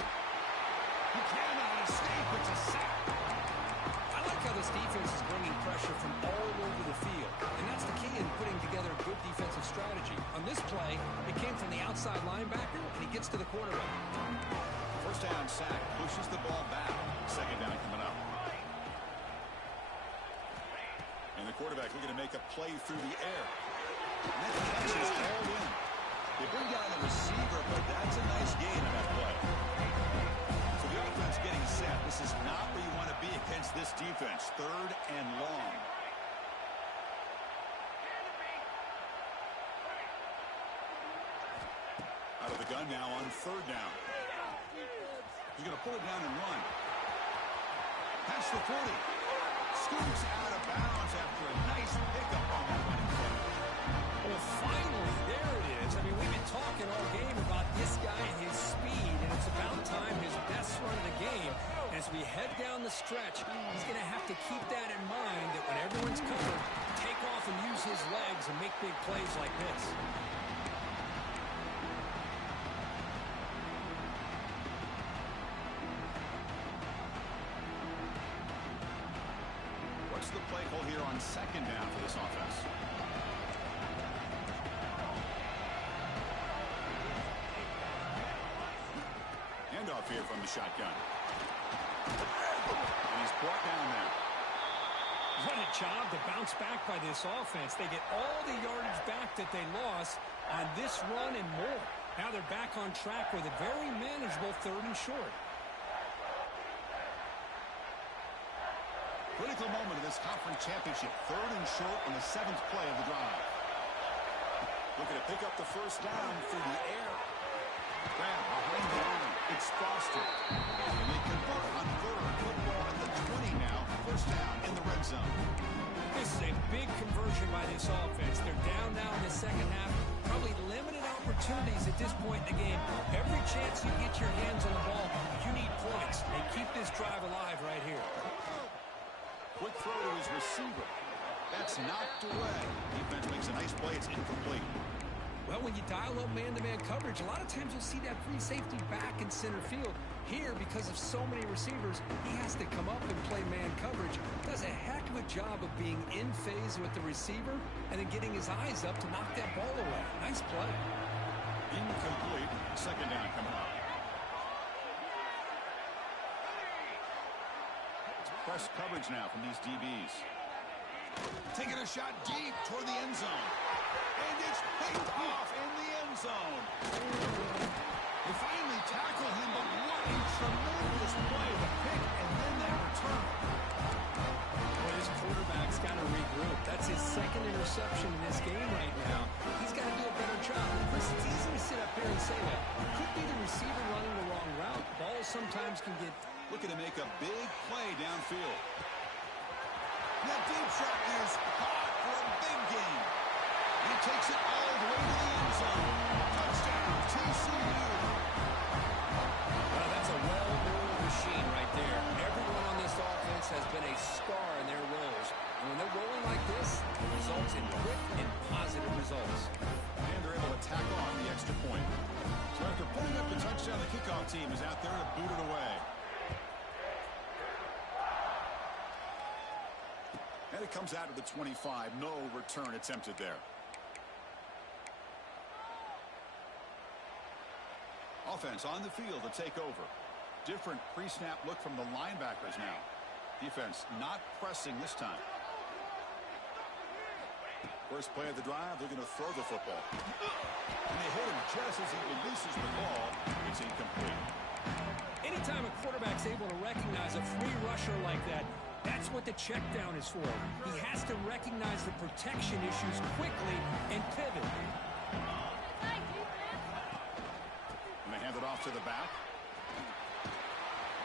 He cannot escape. It's a sack. I like how this defense is bringing pressure from all over the field, and that's the key in putting together a good defensive strategy. On this play, it came from the outside linebacker, and he gets to the quarterback. First down sack, pushes the ball back. Second down coming up. And the quarterback looking to make a play through the air. And that catch is all in. They bring down the receiver, but that's a nice gain on that play. So the offense getting set. This is not where you want to be against this defense. Third and long. Out of the gun now on third down. He's going to pull it down and run. Past the 40. Scoops out of bounds after a nice pickup on that running play. Well, finally, there it is. I mean, we've been talking all game about this guy and his speed, and it's about time his best run of the game. As we head down the stretch, he's going to have to keep that in mind, that when everyone's covered, take off and use his legs and make big plays like this. What's the play call here on second down for this offense? Handoff here from the shotgun. And he's brought down there. What a job to bounce back by this offense. They get all the yardage back that they lost on this run and more. Now they're back on track with a very manageable third and short. Critical moment of this conference championship. Third and short on the 7th play of the drive. Looking to pick up the first down through the air. Grab behind the line. It's Foster. And they convert on third. Football at the 20 now. First down in the red zone. This is a big conversion by this offense. They're down now in the second half. Probably limited opportunities at this point in the game. Every chance you get your hands on the ball, you need points. And keep this drive alive right here. Quick throw to his receiver. That's knocked away. Defense makes a nice play. It's incomplete. Well, when you dial up man-to-man coverage, a lot of times you'll see that free safety back in center field. Here, because of so many receivers, he has to come up and play man coverage. Does a heck of a job of being in phase with the receiver and then getting his eyes up to knock that ball away. Nice play. Incomplete. Second down coming up. Press coverage now from these DBs. Taking a shot deep toward the end zone. And it's picked off in the end zone. They finally tackle him, but what a tremendous play. The pick and then that return. Well, this quarterback's got to regroup. That's his second interception in this game right now. He's got to do a better job. Chris, it's easy to sit up here and say that. Could be the receiver running the wrong route. Balls sometimes can get... Looking to make a big play downfield. That deep shot is caught for a big gain. He takes it all the way to the end zone. Touchdown, TCU. Well, that's a well-oiled machine right there. Everyone on this offense has been a star in their roles. And when they're rolling like this, it results in quick and positive results. And they're able to tack on the extra point. So after putting up the touchdown, the kickoff team is out there to boot it away. And it comes out of the 25. No return attempted there. Offense on the field to take over. Different pre-snap look from the linebackers now. Defense not pressing this time. First play of the drive, they're going to throw the football. And they hit him just as he releases the ball. It's incomplete. Anytime a quarterback's able to recognize a free rusher like that, that's what the check down is for. He has to recognize the protection issues quickly and pivot. And they hand it off to the back.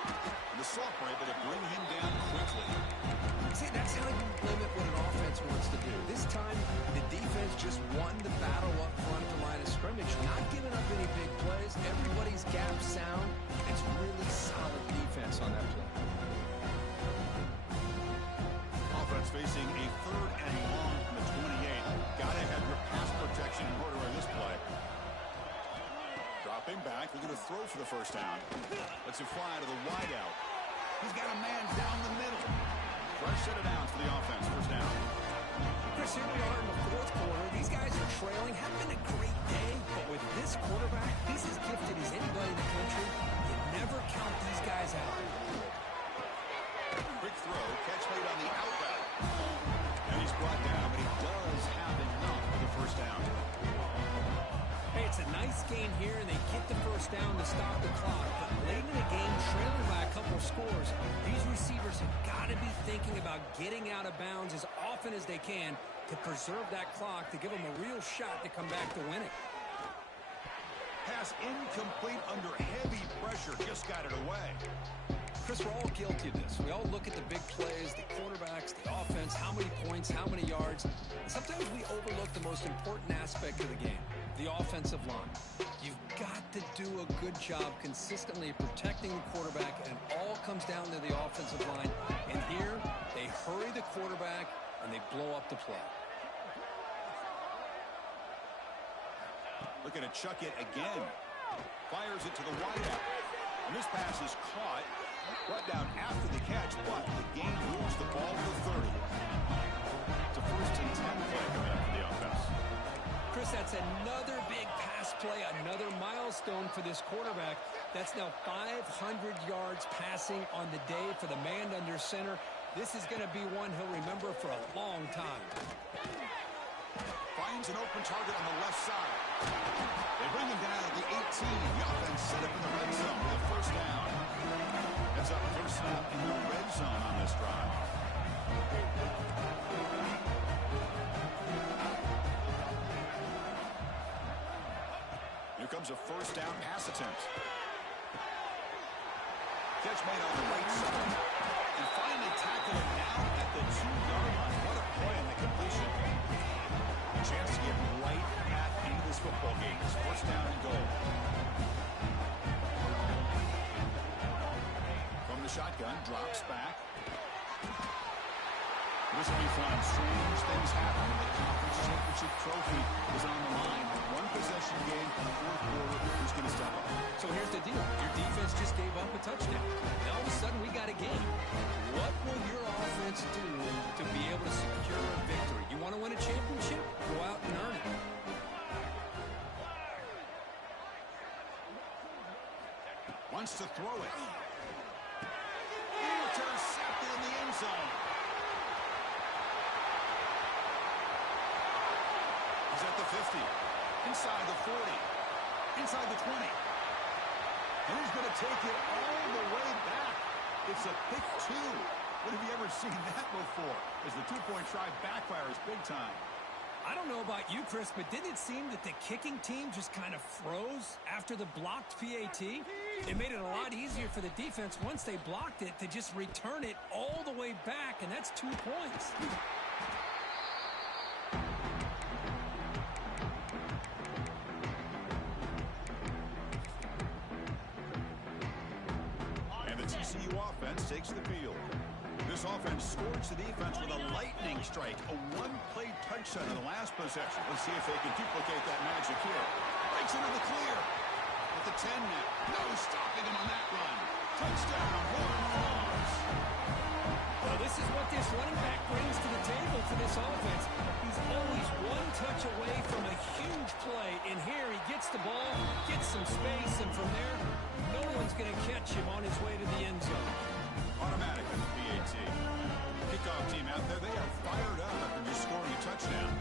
And the Soft were able to bring him down quickly. See, that's how you limit what an offense wants to do. This time, the defense just won the battle up front at the line of scrimmage, not giving up any big plays. Everybody's gap sound. It's really solid defense on that play. Offense facing a third and long from the 28. for the first down. Lets it fly to the wideout. He's got a man down the middle. Fresh set of downs for the offense. First down. Chris, here we are in the fourth quarter. These guys are trailing. Haven't been a great day, but with this quarterback, he's as gifted as anybody in the country. You never count these guys out. Quick throw, catch made on the out route. And he's brought down, but he does have enough for the first down. Hey, it's a nice gain here, and they get the first down to stop the clock. But late in the game, trailing by a couple scores, these receivers have got to be thinking about getting out of bounds as often as they can to preserve that clock, to give them a real shot to come back to win it. Pass incomplete under heavy pressure. Just got it away. Chris, we're all guilty of this. We all look at the big plays, the quarterbacks, the offense, how many points, how many yards. And sometimes we overlook the most important aspect of the game, the offensive line. You've got to do a good job consistently protecting the quarterback, and it all comes down to the offensive line. And here, they hurry the quarterback, and they blow up the play. Looking to chuck it again. Fires it to the wideout. And this pass is caught. Brought down after the catch, but the game moves the ball to the 30. It's a first and 10 play coming up for the offense. Chris, that's another big pass play, another milestone for this quarterback. That's now 500 yards passing on the day for the man under center. This is going to be one he'll remember for a long time. Finds an open target on the left side. They bring him down at the 18. The offense set up in the red zone with a first down. That's up first snap in the red zone on this drive. Here comes a first down pass attempt. Catch made on the right side. And finally tackle it down at the 2-yard line. What a play on the completion. Chance to get right back into this football game. It's first down and goal. From the shotgun, drops back. This will be fun. Strange things happen. The conference championship trophy is on the line. One possession game in the fourth quarter. Who's going to step up? So here's the deal. Your defense just gave up a touchdown. Now all of a sudden we got a game. What will your offense do to be able to secure a victory? You want to win a championship? Go out and earn it. Wants to throw it. Intercepted in the end zone. He's at the 50. Inside the 40. Inside the 20. And he's going to take it all the way back. It's a pick two. When have you ever seen that before? As the two-point try backfires big time. I don't know about you, Chris, but didn't it seem that the kicking team just kind of froze after the blocked PAT? It made it a lot easier for the defense once they blocked it to just return it all the way back, and that's 2 points. And the TCU offense takes the field. This offense scorched the defense with a lightning strike. A one-play touchdown in the last possession. Let's see if they can duplicate that magic here. Breaks into the clear. At the 10 now. No stopping him on that run. Touchdown, Warren Foss. Well, this is what this running back brings to the table for this offense. He's always one touch away from a huge play. And here he gets the ball, gets some space, and from there, no one's going to catch him on his way to the end zone. Automatic in the PAT. Kickoff team out there, they are fired up after just scoring a touchdown.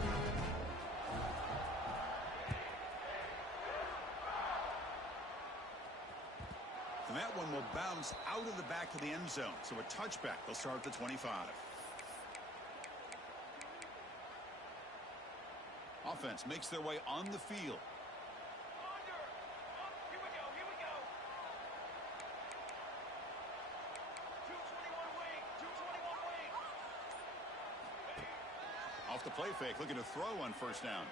And that one will bounce out of the back of the end zone. So a touchback. They'll start at the 25. Offense makes their way on the field. Off the play fake, looking to throw on first down.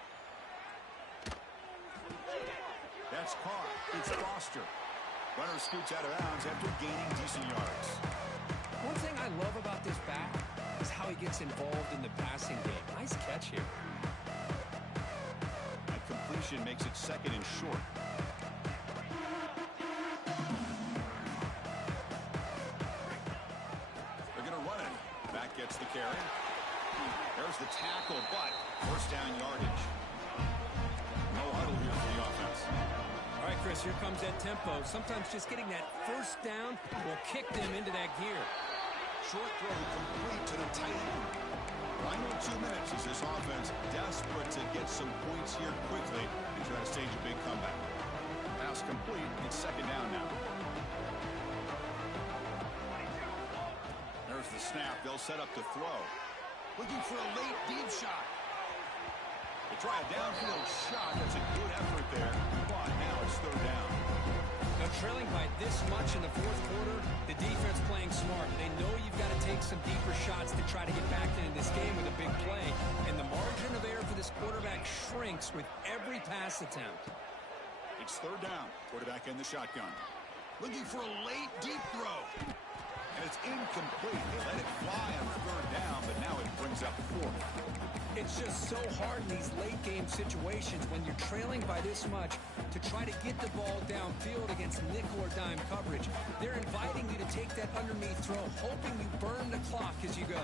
That's Carr. It's Foster. Runner scoots out of bounds after gaining decent yards. One thing I love about this back is how he gets involved in the passing game. Nice catch here. That completion makes it second and short. the carry. There's the tackle, but first down yardage. No huddle here for the offense. All right, Chris, here comes that tempo. Sometimes just getting that first down will kick them into that gear. Short throw complete to the tight end. Final 2 minutes as this offense desperate to get some points here quickly and try to stage a big comeback. Pass complete. It's second down now. There's the snap. They'll set up to throw. Looking for a late deep shot. They try a downfield shot. That's a good effort there. But now it's third down. Now trailing by this much in the fourth quarter, the defense playing smart. They know you've got to take some deeper shots to try to get back into this game with a big play. And the margin of error for this quarterback shrinks with every pass attempt. It's third down. Quarterback in the shotgun. Looking for a late deep throw. And it's incomplete. They let it fly on third down, but now it brings up fourth. It's just so hard in these late game situations when you're trailing by this much to try to get the ball downfield against nickel or dime coverage. They're inviting you to take that underneath throw, hoping you burn the clock as you go.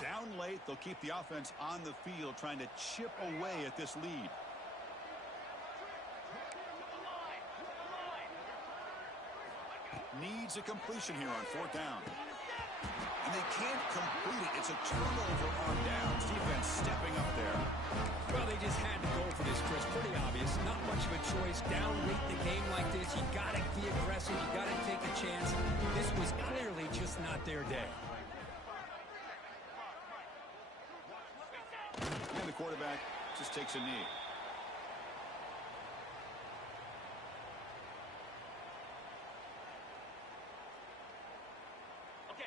Down late, they'll keep the offense on the field trying to chip away at this lead. Needs a completion here on fourth down. And they can't complete it. It's a turnover on downs. Defense stepping up there. Well, they just had to go for this, Chris. Pretty obvious. Not much of a choice. Down late in the game like this, you got to be aggressive. You got to take a chance. This was clearly just not their day. And the quarterback just takes a knee.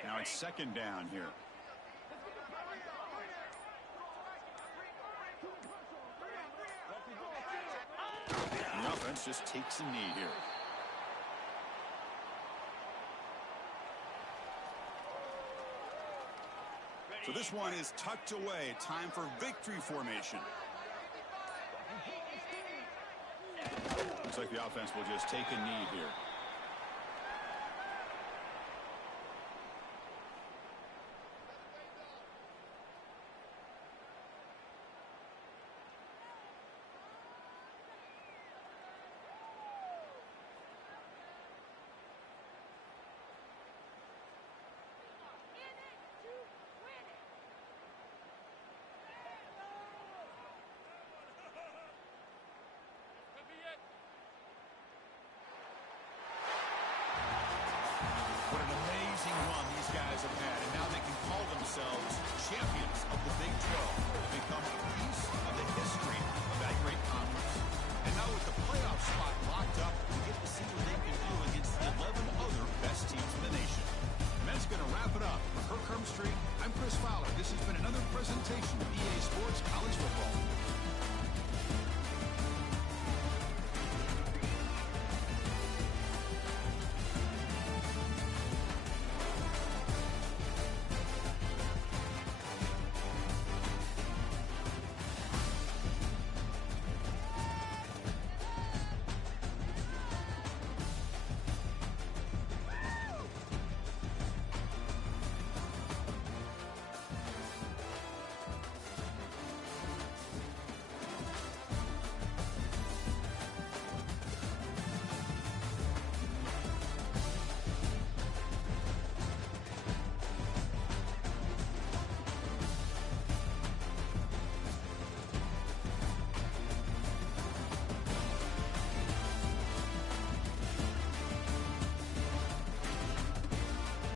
Now it's second down here. And the offense just takes a knee here. So this one is tucked away. Time for victory formation. Looks like the offense will just take a knee here. What an amazing run these guys have had, and now they can call themselves champions of the Big 12. Become a piece of the history of that great conference. And now with the playoff spot locked up, we get to see what they can do against the 11 other best teams in the nation. And that's going to wrap it up. For Kirk Hermstreet, I'm Chris Fowler. This has been another presentation of EA Sports College Football.